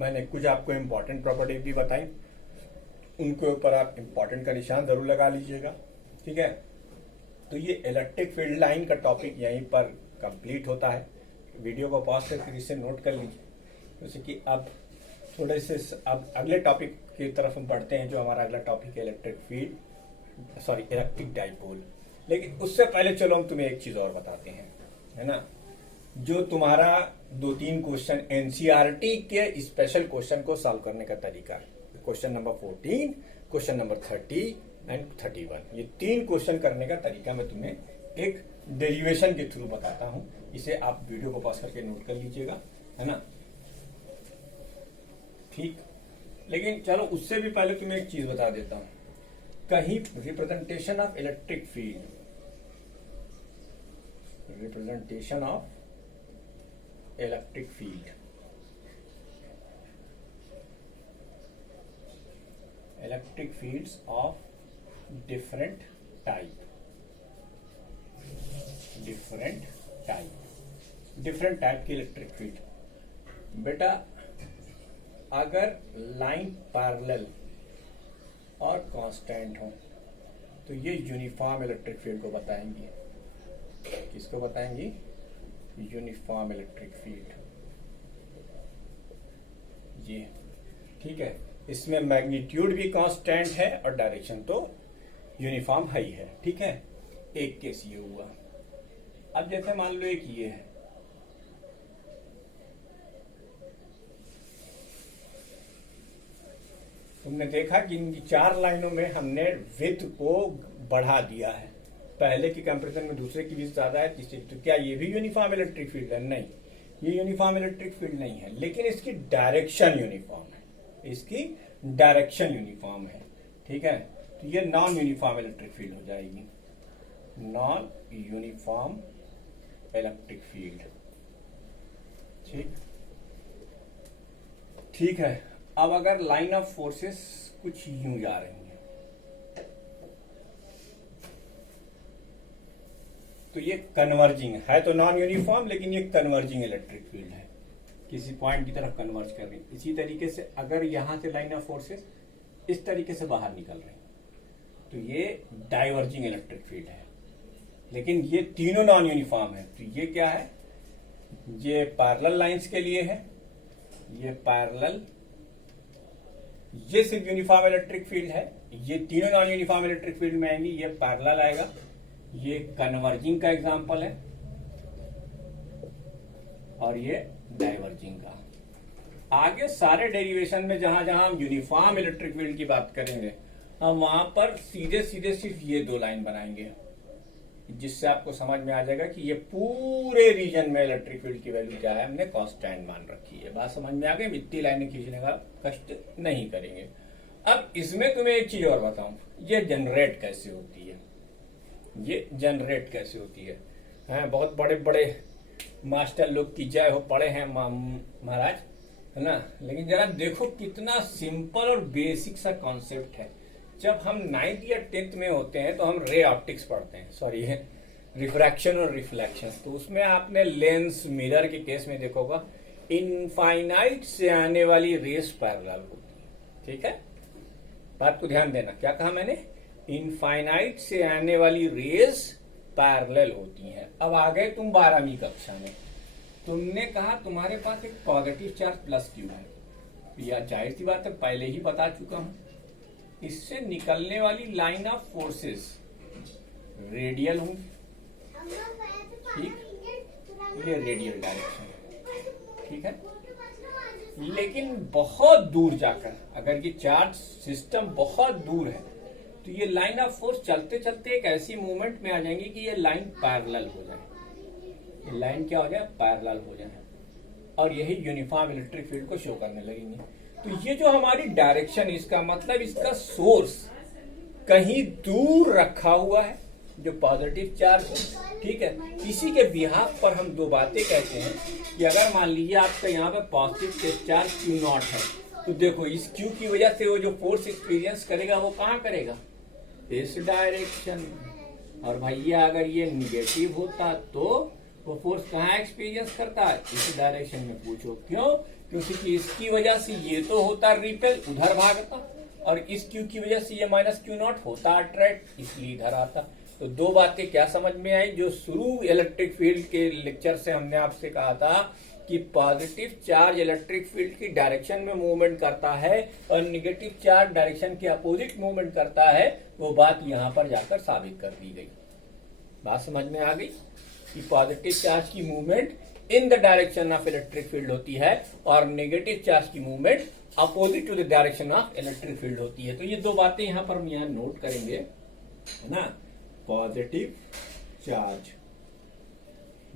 मैंने कुछ आपको इम्पोर्टेंट प्रॉपर्टी भी बताई, उनके ऊपर आप इम्पोर्टेंट का निशान जरूर लगा लीजिएगा। ठीक है, तो ये इलेक्ट्रिक फील्ड लाइन का टॉपिक यहीं पर कंप्लीट होता है। वीडियो को पॉज करके इसे नोट कर लीजिए। जैसे कि अब थोड़े से अब अगले टॉपिक की तरफ हम बढ़ते हैं, जो हमारा अगला टॉपिक है इलेक्ट्रिक डाइपोल। लेकिन उससे पहले चलो हम तुम्हें एक चीज और बताते हैं, है ना, जो तुम्हारा 2-3 क्वेश्चन एनसीईआरटी के स्पेशल क्वेश्चन को सॉल्व करने का तरीका है। Question number 14, question number 30 and 31, ये 3 क्वेश्चन करने का तरीका मैं तुम्हें एक डेरिवेशन के थ्रू बताता हूं। इसे आप वीडियो को पॉज करके नोट कर लीजिएगा, है ना। ठीक, लेकिन चलो उससे भी पहले तुम्हें एक चीज बता देता हूं। कहीं representation of electric field, representation of electric field, electric fields of different type, different type की इलेक्ट्रिक फील्ड। बेटा अगर लाइन पैरेलल और कांस्टेंट हो तो ये यूनिफॉर्म इलेक्ट्रिक फील्ड को बताएंगी। किसको बताएंगी? Uniform electric field. ये ठीक है, इसमें मैग्नीट्यूड भी कांस्टेंट है और डायरेक्शन तो यूनिफॉर्म है ही है। ठीक है, एक केस ये हुआ। अब जैसे मान लो एक ये है, तुमने देखा कि इन 4 लाइनों में हमने विड्थ को बढ़ा दिया है। पहले की कंपैरिजन में दूसरे की विड्थ ज्यादा है, तीसरे की। तो क्या ये भी यूनिफॉर्म इलेक्ट्रिक फील्ड है? नहीं, ये यूनिफॉर्म इलेक्ट्रिक फील्ड नहीं है, लेकिन इसकी डायरेक्शन यूनिफॉर्म है, इसकी डायरेक्शन यूनिफॉर्म है। ठीक है, तो ये नॉन यूनिफॉर्म इलेक्ट्रिक फील्ड हो जाएगी, नॉन यूनिफॉर्म इलेक्ट्रिक फील्ड। ठीक है। अब अगर लाइन ऑफ फोर्सेस कुछ यूं जा रही हैं तो ये कन्वर्जिंग है, तो नॉन यूनिफॉर्म, लेकिन ये कन्वर्जिंग इलेक्ट्रिक फील्ड है, किसी पॉइंट की तरफ कन्वर्ज कर रही। इसी तरीके से अगर यहां से लाइन ऑफ फोर्सेस इस तरीके से बाहर निकल रही तो ये डाइवर्जिंग इलेक्ट्रिक फील्ड है। लेकिन ये तीनों नॉन यूनिफॉर्म है, तो ये क्या है? ये पैरेलल लाइंस के लिए है, ये पैरेलल, ये सिर्फ यूनिफॉर्म इलेक्ट्रिक फील्ड है। ये तीनों नॉन यूनिफॉर्म इलेक्ट्रिक फील्ड में आएंगी, ये पैरेलल आएगा, ये कन्वर्जिंग का एग्जांपल है, और ये डाइवर्जिंग का। आगे सारे डेरिवेशन में जहां जहां हम यूनिफॉर्म इलेक्ट्रिक फील्ड की बात करेंगे, हम वहां पर सीधे सीधे सिर्फ ये 2 लाइन बनाएंगे, जिससे आपको समझ में आ जाएगा कि ये पूरे रीजन में इलेक्ट्रिक फील्ड की वैल्यू क्या है, हमने कांस्टेंट मान रखी है। बात समझ में आ गई? इतनी लाइनें खींचने का कष्ट नहीं करेंगे। अब इसमें तुम्हें एक चीज और बताऊं, ये जनरेट कैसे होती है, ये जनरेट कैसे होती है। बहुत बड़े बड़े मास्टर लोग की जय हो, पढ़े हैं महाराज, है ना, लेकिन जरा देखो कितना सिंपल और बेसिक सा कॉन्सेप्ट है। जब हम 9th या 10th में होते हैं तो हम रे ऑप्टिक्स पढ़ते हैं, सॉरी रिफ्रैक्शन और रिफ्लेक्शन। तो उसमें आपने लेंस मिरर के केस में देखोगा, इनफाइनाइट से आने वाली रेस पैरेलल होती है। ठीक है, बात को ध्यान देना, क्या कहा मैंने? इनफाइनाइट से आने वाली रेस पैरेलल होती हैं। अब आ गए तुम 12वीं कक्षा में, तुमने कहा तुम्हारे पास एक पॉजिटिव चार्ज प्लस क्यू है, या जाहिर सी बात है पहले ही बता चुका हूं, इससे निकलने वाली लाइन ऑफ फोर्सेस रेडियल होंगी। ठीक, ये रेडियल डायरेक्शन। ठीक है, लेकिन बहुत दूर जाकर अगर ये चार्ज सिस्टम बहुत दूर है तो ये लाइन ऑफ फोर्स चलते चलते एक ऐसी मूवमेंट में आ जाएंगी कि ये लाइन पैरेलल हो जाए, ये लाइन क्या हो जाए? पैरेलल हो जाए, और यही यूनिफॉर्म इलेक्ट्रिक फील्ड को शो करने लगेंगी। तो ये जो हमारी डायरेक्शन, इसका मतलब इसका सोर्स कहीं दूर रखा हुआ है, जो पॉजिटिव चार्ज है। ठीक है, इसी के बिहाफ पर हम 2 बातें कहते हैं कि अगर मान लीजिए आपका यहाँ पे पॉजिटिव चार्ज Q0 है, तो देखो इस Q की वजह से वो जो फोर्स एक्सपीरियंस करेगा वो कहाँ करेगा? इस डायरेक्शन। और भैया अगर ये निगेटिव होता तो वो फोर्स कहाँ एक्सपीरियंस करता है? इस डायरेक्शन में। पूछो क्यों? क्योंकि इसकी वजह से ये तो होता रिपेल, उधर भागता, और इस क्यू की वजह से ये माइनस क्यू नॉट होता अट्रैक्ट, इसलिए इधर आता। तो दो बातें क्या समझ में आई, जो शुरू इलेक्ट्रिक फील्ड के लेक्चर से हमने आपसे कहा था कि पॉजिटिव चार्ज इलेक्ट्रिक फील्ड की डायरेक्शन में मूवमेंट करता है और निगेटिव चार्ज डायरेक्शन के अपोजिट मूवमेंट करता है, वो बात यहां पर जाकर साबित कर दी गई। बात समझ में आ गई कि पॉजिटिव चार्ज की movement in the direction of electric field होती है और नेगेटिव चार्ज की movement opposite to the direction of electric field होती है। तो ये दो बातें यहां पर हम यहां नोट करेंगे, है ना। Positive charge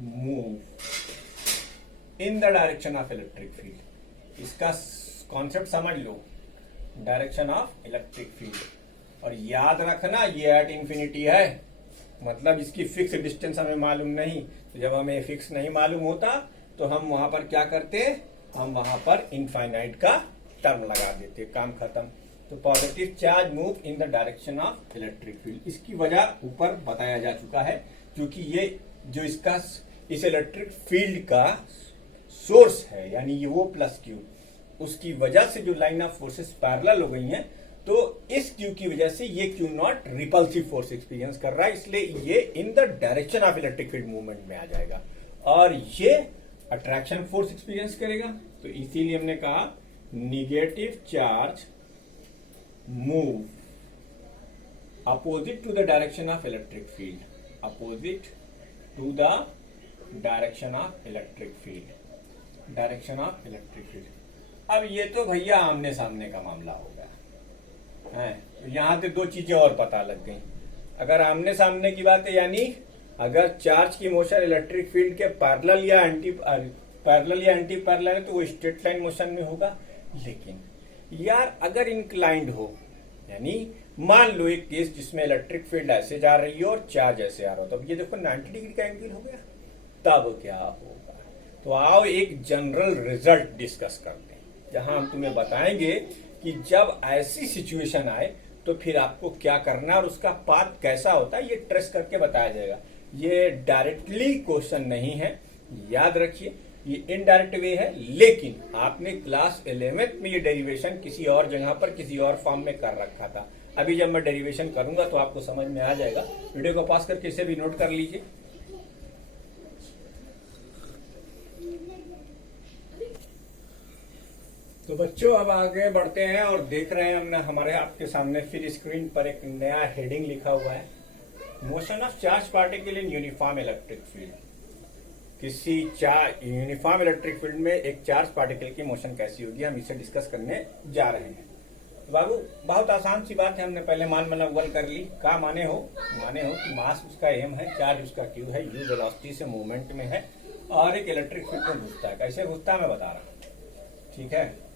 move in the direction of electric field, इसका कॉन्सेप्ट समझ लो, डायरेक्शन ऑफ इलेक्ट्रिक फील्ड। और याद रखना ये एट इंफिनिटी है, मतलब इसकी फिक्स डिस्टेंस हमें मालूम नहीं। तो जब हमें फिक्स नहीं मालूम होता तो हम वहां पर क्या करते, हम वहां पर इनफाइनाइट का टर्म लगा देते, काम खत्म। तो positive charge move in the direction of electric field, इसकी वजह ऊपर बताया जा चुका है, क्योंकि ये जो इसका इस इलेक्ट्रिक फील्ड का सोर्स है, यानी ये वो प्लस क्यू, उसकी वजह से जो लाइन ऑफ फोर्सेस पैरेलल हो गई हैं, तो इस क्यू की वजह से ये Q not repulsive force experience कर रहा है, इसलिए ये इन the direction of electric field movement में आ जाएगा और ये अट्रैक्शन फोर्स एक्सपीरियंस करेगा। तो इसीलिए हमने कहा negative charge move opposite to the direction of electric field, opposite to the direction of electric field, direction of electric field. अब ये तो भैया आमने सामने का मामला हो गया है, यहां से दो चीजें और पता लग गई। अगर आमने सामने की बात है, यानी अगर चार्ज की मोशन इलेक्ट्रिक फील्ड के पैरेलल या एंटी पैरेलल है तो वो स्ट्रेट लाइन मोशन में होगा। लेकिन यार अगर इंक्लाइंड हो, यानी मान लो एक केस जिसमें इलेक्ट्रिक फील्ड ऐसे जा रही हो और चार्ज ऐसे आ रहा हो, तो अब ये देखो 90 डिग्री का एंगल हो गया, तब क्या होगा। तो आओ एक जनरल रिजल्ट डिस्कस करते हैं, जहां हम तुम्हें बताएंगे कि जब ऐसी सिचुएशन आए तो फिर आपको क्या करना है और उसका पाथ कैसा होता है, ये ट्रेस करके बताया जाएगा। ये डायरेक्टली क्वेश्चन नहीं है, याद रखिए, ये इनडायरेक्ट वे है, लेकिन आपने क्लास 11th में ये डेरिवेशन किसी और जगह पर किसी और फॉर्म में कर रखा था। अभी जब मैं डेरिवेशन करूंगा तो आपको समझ में आ जाएगा। वीडियो को पॉज करके इसे भी नोट कर लीजिए। तो बच्चों अब आगे बढ़ते हैं और देख रहे हैं हमने हमारे आपके सामने फिर स्क्रीन पर एक नया हेडिंग लिखा हुआ है, motion of charge particle in uniform electric field. किसी यूनिफॉर्म इलेक्ट्रिक फील्ड में एक चार्ज पार्टिकल की मोशन कैसी होगी, हम इसे डिस्कस करने जा रहे हैं। तो बाबू बहुत आसान सी बात है, हमने पहले मान कर ली। का माने हो कि मास उसका एम है, चार्ज उसका क्यू है, यू वेलोसिटी से मूवमेंट में है और एक इलेक्ट्रिक फील्ड में घुसता है। कैसे घुसता है मैं बता रहा हूँ, ठीक है।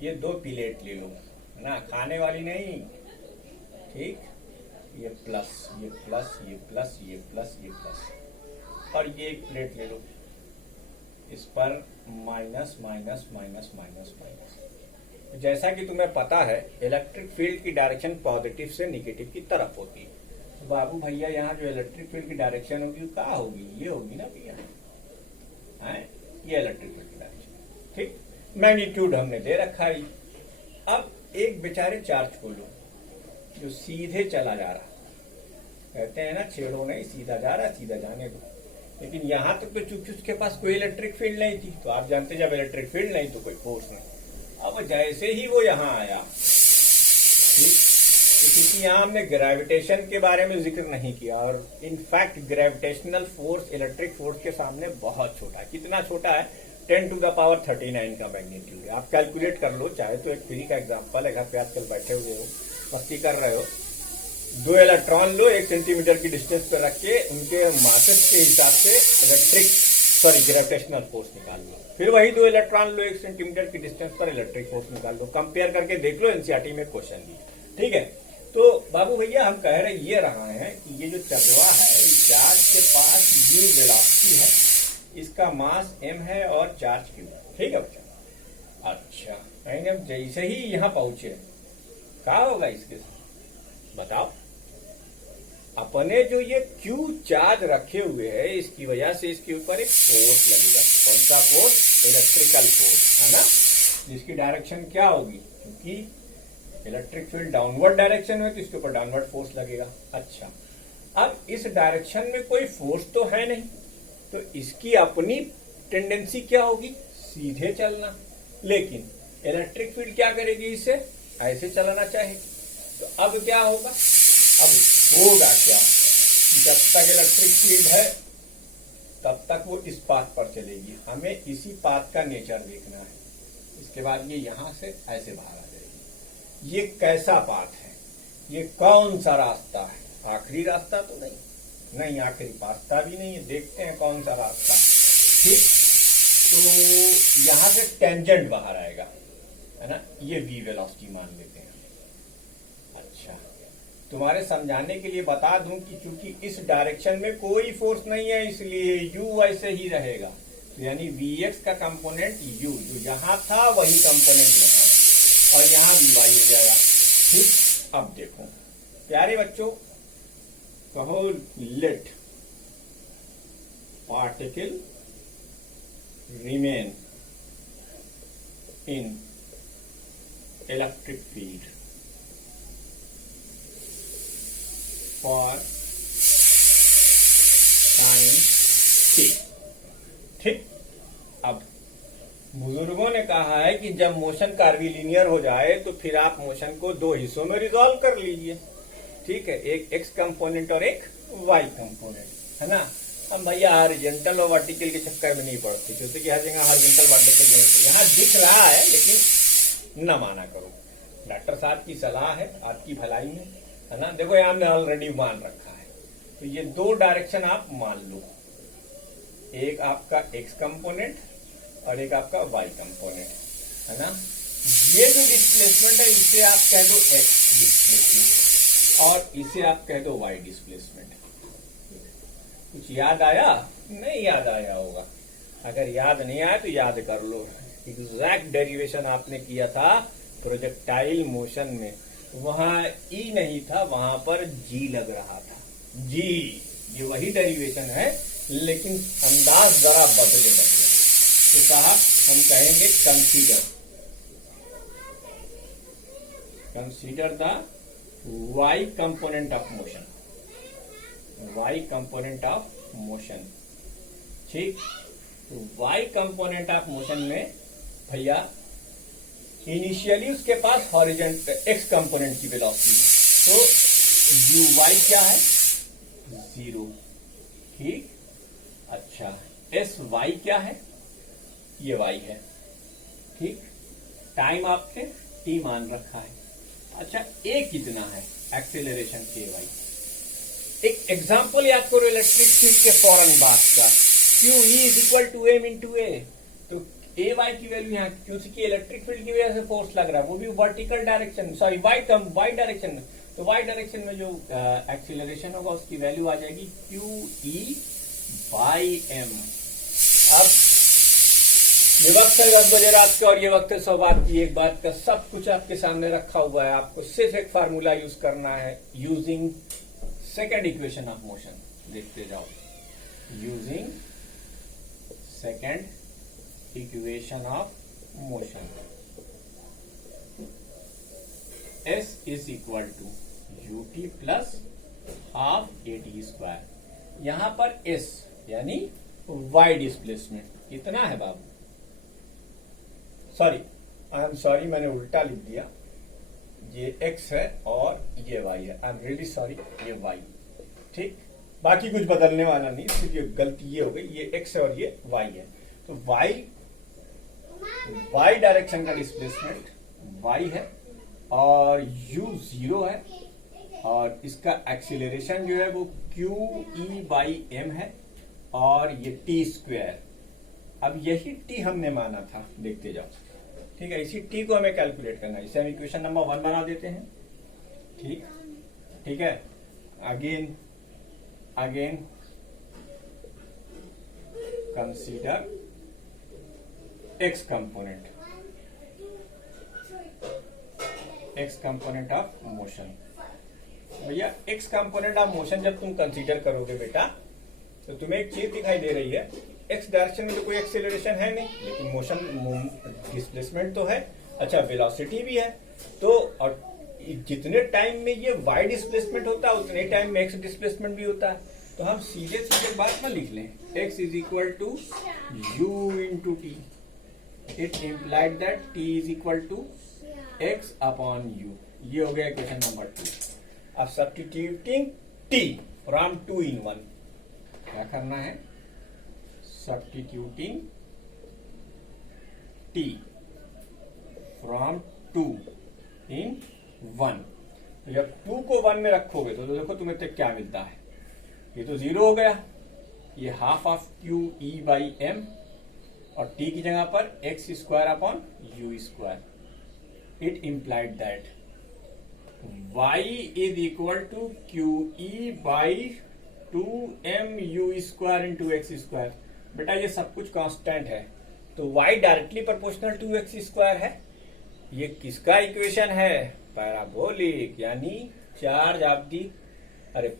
ये दो प्लेट ले लो, है ना, खाने वाली नहीं, ठीक। ये प्लस, ये प्लस, ये प्लस, ये प्लस, ये प्लस, और ये एक प्लेट ले लो, इस पर minus minus minus minus minus. जैसा कि तुम्हें पता है इलेक्ट्रिक फील्ड की डायरेक्शन पॉजिटिव से निगेटिव की तरफ होती है। तो बाबू भैया यहाँ जो इलेक्ट्रिक फील्ड की डायरेक्शन होगी वो क्या होगी, ये होगी ना भैया, ये इलेक्ट्रिक फील्ड की डायरेक्शन, ठीक। मैग्नीट्यूड हमने दे रखा है। अब एक बेचारे चार्ज को लो जो सीधे चला जा रहा, कहते हैं ना छेड़ो नहीं, सीधा जा रहा, सीधा जाने दो। लेकिन यहां तक तो चूंकि उसके पास कोई इलेक्ट्रिक फील्ड नहीं थी, तो आप जानते जब इलेक्ट्रिक फील्ड नहीं तो कोई फोर्स नहीं। अब जैसे ही वो यहां आया, ठीक, तो क्योंकि यहां हमने ग्रेविटेशन के बारे में जिक्र नहीं किया, और in fact gravitational force electric force के सामने बहुत छोटा है। कितना छोटा है, 10 to the power 39 का मैग्नीट्यूड है। आप कैलकुलेट कर लो, चाहे तो एक फ्री का एग्जांपल है, घर पे आजकल बैठे हुए हो, मस्ती कर रहे हो, 2 इलेक्ट्रॉन लो 1 सेंटीमीटर की डिस्टेंस पे रख के उनके मासेस के हिसाब से ग्रेविटेशनल फोर्स निकाल लो, फिर वही 2 इलेक्ट्रॉन लो 1 सेंटीमीटर की डिस्टेंस पर इलेक्ट्रिक फोर्स निकाल लो, कंपेयर करके देख लो, एनसीईआरटी में क्वेश्चन दी, ठीक है। तो बाबू भैया हम कह रहे ये रहा है कि ये जो चरवा है, चार्ज के पास यू वेलोसिटी है, इसका मास m है और चार्ज q, ठीक है बच्चा। अच्छा कहेंगे जैसे ही यहाँ पहुंचे क्या होगा इसके साथ बताओ। अपने जो ये q चार्ज रखे हुए है, इसकी वजह से इसके ऊपर एक फोर्स लगेगा। कौन सा फोर्स, इलेक्ट्रिकल फोर्स, है ना, जिसकी डायरेक्शन क्या होगी, क्योंकि इलेक्ट्रिक फील्ड डाउनवर्ड डायरेक्शन में तो इसके ऊपर डाउनवर्ड फोर्स लगेगा। अच्छा, अब इस डायरेक्शन में कोई फोर्स तो है नहीं, तो इसकी अपनी टेंडेंसी क्या होगी, सीधे चलना। लेकिन इलेक्ट्रिक फील्ड क्या करेगी, इसे ऐसे चलाना चाहेगी। तो अब क्या होगा, अब होगा क्या, जब तक इलेक्ट्रिक फील्ड है तब तक वो इस पाथ पर चलेगी, हमें इसी पाथ का नेचर देखना है। इसके बाद ये यहां से ऐसे बाहर आ जाएगी। ये कैसा पाथ है, ये कौन सा रास्ता है, आखिरी रास्ता तो नहीं, आखिरी रास्ता भी नहीं है, देखते हैं कौन सा रास्ता। ठीक, तो यहां से टेंजेंट बाहर आएगा, है ना, ये v वेलोसिटी मान लेते हैं। अच्छा, तुम्हारे समझाने के लिए बता दूं कि चूंकि इस डायरेक्शन में कोई फोर्स नहीं है, इसलिए u ऐसे ही रहेगा। तो यानी vx का कंपोनेंट u, जो यहां था वही कंपोनेंट यहां, और यहां vy हो जाएगा। ठीक, अब देखो प्यारे बच्चों, कहो let particle remain in electric field for time t। ठीक, अब बुजुर्गों ने कहा है कि जब मोशन कर्वीलिनियर हो जाए तो फिर आप मोशन को दो हिस्सों में रिजॉल्व कर लीजिए। ठीक है, एक x कंपोनेंट और एक y कंपोनेंट, है ना। हम भैया हॉरिजॉन्टल और वर्टिकल के चक्कर में नहीं पड़ते, क्योंकि हर जगह हॉरिजॉन्टल वर्टिकल नहीं, यहाँ दिख रहा है लेकिन न माना करो। डॉक्टर साहब की सलाह है आपकी भलाई में, है ना। देखो यहाँ हमने ऑलरेडी मान रखा है, तो ये दो डायरेक्शन आप मान लो, एक आपका x कंपोनेंट और एक आपका y कंपोनेंट, है ना। ये जो डिस्प्लेसमेंट है इसे आप कह दो x डिस्प्लेसमेंट और इसे आप कह दो y डिस्प्लेसमेंट। कुछ याद आया? नहीं याद आया होगा। अगर याद नहीं आया तो याद कर लो। एग्जैक्ट डेरिवेशन आपने किया था प्रोजेक्टाइल मोशन में, वहां E नहीं था, वहां पर G लग रहा था। G, ये वही डेरिवेशन है लेकिन अंदाज बड़ा बदले। तो साहब हम कहेंगे consider the y component of motion, y component of motion. ठीक, तो y कंपोनेंट ऑफ मोशन में भैया इनिशियली उसके पास हॉरिजॉन्टल x कंपोनेंट की वेलोसिटी है, तो uy क्या है, 0। ठीक, अच्छा sy क्या है, ये y है। ठीक, टाइम आपने t मान रखा है। अच्छा, a कितना है, एक्सेलरेशन ky। एक एग्जाम्पल याद करो इलेक्ट्रिक फील्ड के फौरन बाद का, Q E is equal to M into A. तो ए वाई की वैल्यू यहाँ, क्योंकि इलेक्ट्रिक फील्ड की वजह से फोर्स लग रहा है, वो भी vertical direction, sorry y direction में। तो वाई डायरेक्शन में जो एक्सीलरेशन होगा उसकी वैल्यू आ जाएगी क्यू ई बाई एम। अब ये वक्त है 10 बजे रात का और ये वक्त है 100 बात की एक बात का। सब कुछ आपके सामने रखा हुआ है, आपको सिर्फ एक फार्मूला यूज करना है, using second equation of motion. देखते जाओ, using second equation of motion, S is equal to ut plus half AT square. यहां पर S यानी y डिस्प्लेसमेंट कितना है बाबू, सॉरी आई एम सॉरी मैंने उल्टा लिख दिया, ये x है और ये y है, आई एम रियली सॉरी, ये y। ठीक, बाकी कुछ बदलने वाला नहीं, सिर्फ ये गलती ये हो गई, ये x है और ये y है। तो y डायरेक्शन का डिस्प्लेसमेंट y है और u 0 है और इसका एक्सीलरेशन जो है वो q e बाई m है और ये t स्क्वायर। अब यही t हमने माना था, देखते जाओ। ठीक है, इसी t को हमें कैलकुलेट करना है, इसे हम इक्वेशन नंबर 1 बना देते हैं। ठीक, ठीक है, again consider x component of motion. भैया x कंपोनेंट ऑफ मोशन जब तुम कंसीडर करोगे बेटा, तो तुम्हें एक चीज दिखाई दे रही है, एक्स डायरेक्शन में तो कोई एक्सेलरेशन है नहीं, लेकिन मोशन डिस्प्लेसमेंट तो है। अच्छा, वेलोसिटी भी है। तो और जितने टाइम में ये वाई डिस्प्लेसमेंट होता है उतने टाइम में एक्स डिस्प्लेसमेंट भी होता है। तो हम सीधे सीधे बात में लिख लें, x is equal to u into t. It implied that t is equal to x upon u. ये हो गया क्वेश्चन नंबर 2। अब सब्स्टिट्यूटिंग t फ्रॉम 2 in 1, क्या करना है? Substituting t from 2 in 1। तो जब 2 को 1 में रखोगे तो देखो तुम्हें तक क्या मिलता है। ये तो 0 हो गया, ये half of q e by m, और t की जगह पर x square upon you square. It implied that y is equal to q e by 2m u square into x square. बेटा ये सब कुछ कांस्टेंट है, तो y directly proportional to x square है। ये किसका इक्वेशन है? पैराबोलिक, यानी charge of the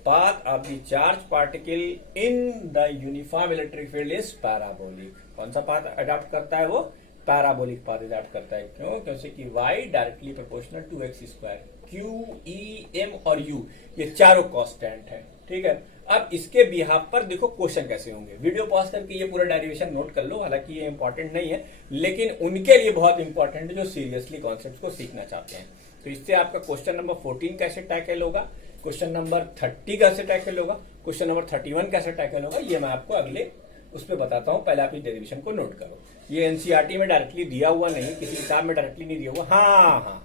path of the charge particle in the uniform electric field is parabolic. कौन सा पाथ अडॉप्ट करता है? वो पैराबोलिक पाथ अडॉप्ट करता है। क्यों? क्योंकि y directly proportional to x square. Q, E, M और U ये चारों कांस्टेंट है। ठीक है, अब इसके बिहाफ पर देखो क्वेश्चन कैसे होंगे। वीडियो पॉज करके ये पूरा डेरिवेशन नोट कर लो, हालांकि ये इंपॉर्टेंट नहीं है, लेकिन उनके लिए बहुत इंपॉर्टेंट है जो सीरियसली कॉन्सेप्ट को सीखना चाहते हैं। तो इससे आपका क्वेश्चन नंबर 14 कैसे टैकल होगा, क्वेश्चन नंबर 30 कैसे टैकल होगा, क्वेश्चन नंबर 31 कैसे टैकल होगा, ये मैं आपको अगले उस पर बताता हूँ। पहले आप इस डेरिवेशन को नोट करो। ये एनसीईआरटी में डायरेक्टली दिया हुआ नहीं, किसी किताब में डायरेक्टली नहीं दिया हुआ। हाँ,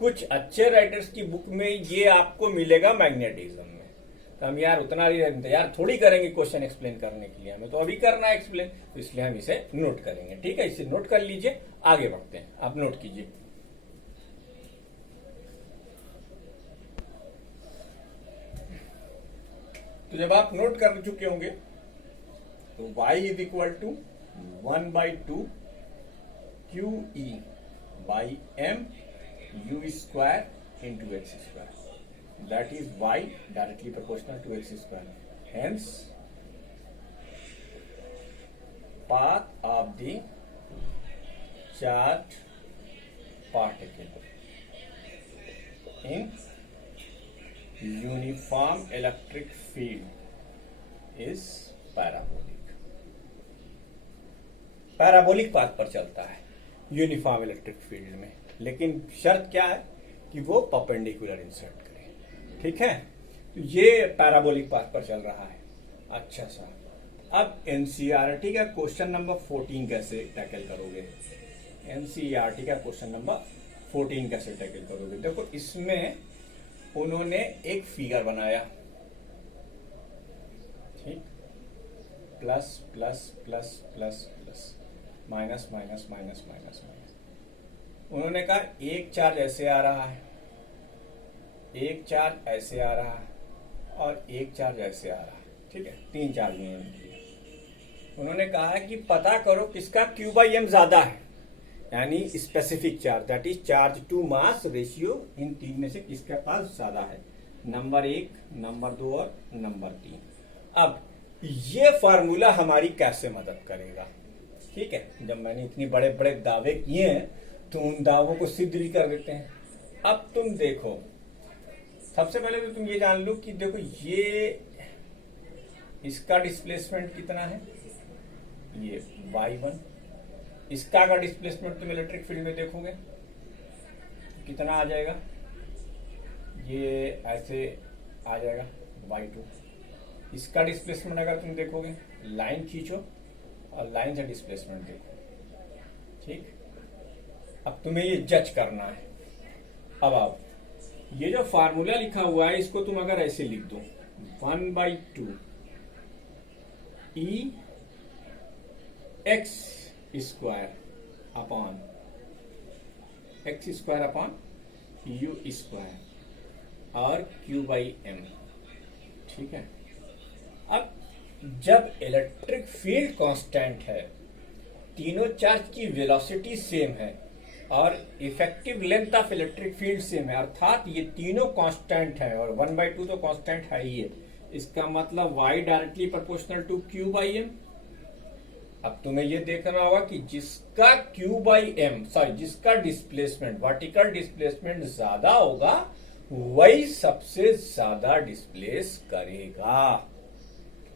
कुछ अच्छे राइटर्स की बुक में ये आपको मिलेगा मैग्नेटिज्म में। तो हम यार उतना इंतजार थोड़ी करेंगे क्वेश्चन एक्सप्लेन करने के लिए, हमें तो अभी करना है एक्सप्लेन, तो इसलिए हम इसे नोट करेंगे। ठीक है, इसे नोट कर लीजिए, आगे बढ़ते हैं। आप नोट कीजिए। तो जब आप नोट कर चुके होंगे तो y is equal to 1/2 q e by m u square into x square. That is y directly proportional to x square. Hence path of the charge particle in uniform electric field is parabolic. Parabolic path पर चलता है uniform electric field में, लेकिन शर्त क्या है कि वो परपेंडिकुलर इंसर्ट करे। ठीक है, तो ये पैराबोलिक पाथ पर चल रहा है। अच्छा सा, अब एनसीईआरटी का क्वेश्चन नंबर 14 कैसे टैकल करोगे? एनसीईआरटी का क्वेश्चन नंबर 14 कैसे टैकल करोगे? देखो, इसमें उन्होंने एक फिगर बनाया, ठीक, plus plus plus plus plus minus minus minus minus minus. उन्होंने कहा एक चार्ज ऐसे आ रहा है, एक चार्ज ऐसे आ रहा है और एक चार्ज ऐसे आ रहा है। ठीक है, 3 चार्ज किए। उन्होंने कहा कि पता करो किसका Q/M ज्यादा है, यानी specific charge, that is charge to mass ratio, इन 3 में से किसके पास ज्यादा है? नंबर 1, नंबर 2 और नंबर 3। अब ये फार्मूला हमारी कैसे मदद करेगा? ठीक है, जब मैंने इतनी बड़े बड़े दावे किए हैं तो उन दावों को सिद्ध भी कर देते हैं। अब तुम देखो, सबसे पहले तो तुम ये जान लो कि देखो ये इसका डिस्प्लेसमेंट कितना है, ये y1। इसका का डिस्प्लेसमेंट तुम इलेक्ट्रिक फील्ड में देखोगे कितना आ जाएगा, ये ऐसे आ जाएगा y2। इसका डिस्प्लेसमेंट अगर तुम देखोगे, लाइन खींचो और लाइन से डिस्प्लेसमेंट देखो। ठीक, अब तुम्हें ये जज करना है। अब आप ये जो फार्मूला लिखा हुआ है इसको तुम अगर ऐसे लिख दो, 1/2 E X square upon X square upon you square और Q/M। ठीक है, अब जब इलेक्ट्रिक फील्ड कांस्टेंट है, तीनों चार्ज की वेलोसिटी सेम है और effective length of electric field same है, अर्थात ये तीनों कांस्टेंट है और 1/2 तो कांस्टेंट है ही है। इसका मतलब y directly proportional to Q/M अब तुम्हें ये देखना होगा कि जिसका Q बाई एम जिसका डिस्प्लेसमेंट वर्टिकल डिस्प्लेसमेंट ज्यादा होगा वही सबसे ज्यादा डिस्प्लेस करेगा।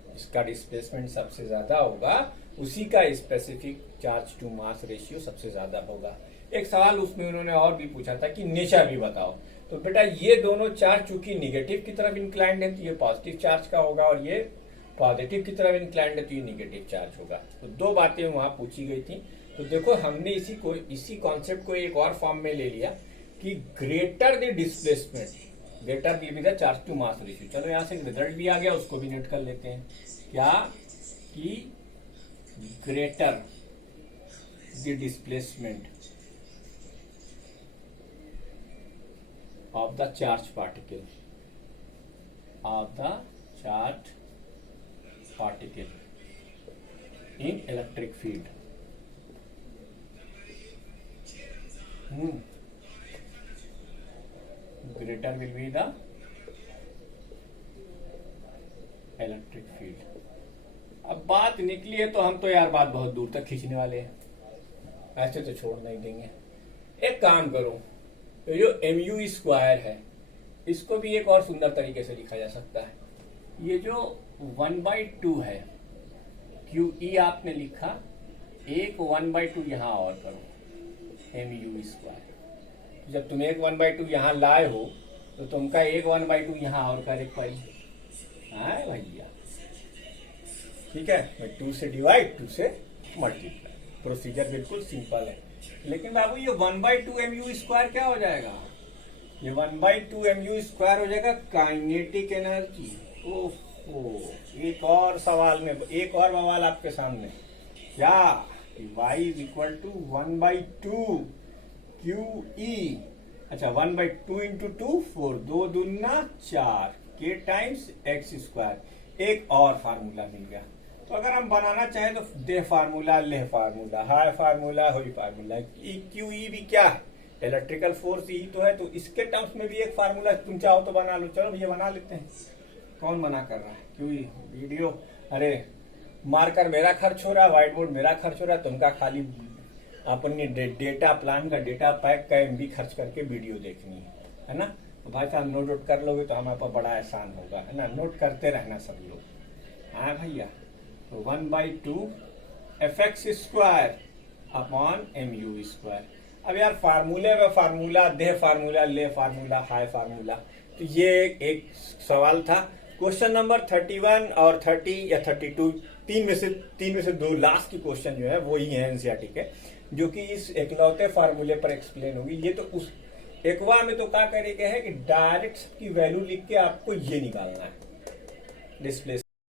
जिसका डिस्प्लेसमेंट सबसे ज्यादा होगा उसी का specific charge to mass ratio सबसे ज्यादा होगा। एक सवाल उसमें उन्होंने और भी पूछा था कि नेचर भी बताओ। तो बेटा ये दोनों चार्ज चूंकि निगेटिव की तरफ इंक्लाइंड है तो ये पॉजिटिव चार्ज का होगा, और ये पॉजिटिव की तरफ इंक्लाइंड है तो ये निगेटिव चार्ज होगा। तो दो बातें वहां पूछी गई थी। तो देखो हमने इसी कॉन्सेप्ट को एक और फॉर्म में ले लिया कि greater the displacement greater will be the charge to mass ratio. चलो यहां से रिजल्ट भी आ गया, उसको भी नोट कर लेते हैं। क्या कि greater the displacement of the charged particle in electric field. Greater will be the electric field. अब बात निकली है तो हम तो यार बात बहुत दूर तक खींचने वाले हैं, ऐसे तो छोड़ नहीं देंगे। एक काम करो, तो जो mu स्क्वायर है इसको भी एक और सुंदर तरीके से लिखा जा सकता है। ये जो 1/2 है QE आपने लिखा, एक 1/2 यहां और करो mu स्क्वायर। जब तुम एक 1/2 यहां लाए हो तो तुमका एक 1/2 यहां और करे पाई। हाँ भैया ठीक है, 2 से डिवाइड 2 से मल्टीप्लाई, प्रोसीजर बिल्कुल सिंपल है। लेकिन बाबू ये 1/2 mu स्क्वायर क्या हो जाएगा? ये 1/2 mu स्क्वायर हो जाएगा काइनेटिक एनर्जी। ओहो, एक और सवाल में एक और बवाल आपके सामने, क्या y is equal to 1/2 QE। अच्छा 1/2 इंटू 2 4, 2 दूना 4 के टाइम्स x स्क्वायर। एक और फार्मूला मिल गया। तो अगर हम बनाना चाहें तो दे फार्मूला ले फार्मूला, हाय फार्मूला हुई फार्मूला। QE भी क्या है? इलेक्ट्रिकल फोर्स ही तो है। तो इसके टर्म्स में भी एक फार्मूला तुम चाहो तो बना लो। चलो भैया बना लेते हैं। कौन मना कर रहा है? QE वीडियो, अरे मार्कर मेरा खर्च हो रहा है, व्हाइट बोर्ड मेरा खर्च हो रहा है, तुमका खाली अपनी डेटा प्लान का डेटा पैक का MB खर्च करके वीडियो देखनी है ना। तो भाई साहब नोट कर लोगे तो हमारे पास बड़ा एहसान होगा, है ना। नोट करते रहना सब लोग। हाँ भैया, तो 1/2 fx square upon mu square. अब यार फार्मूले में फार्मूला, दे फार्मूला, ले फार्मूला, हाय फार्मूला। तो ये एक सवाल था। क्वेश्चन नंबर 31 और 30 या 32, तीन में से दो लास्ट की क्वेश्चन जो है वो ही है एनसीईआरटी के, जो कि इस एकलौते फार्मूले पर एक्सप्लेन होगी। ये तो उस एकवा में तो क्या करेगा है कि डायरेक्ट की वैल्यू लिख के आपको ये निकालना है डिस्प्ले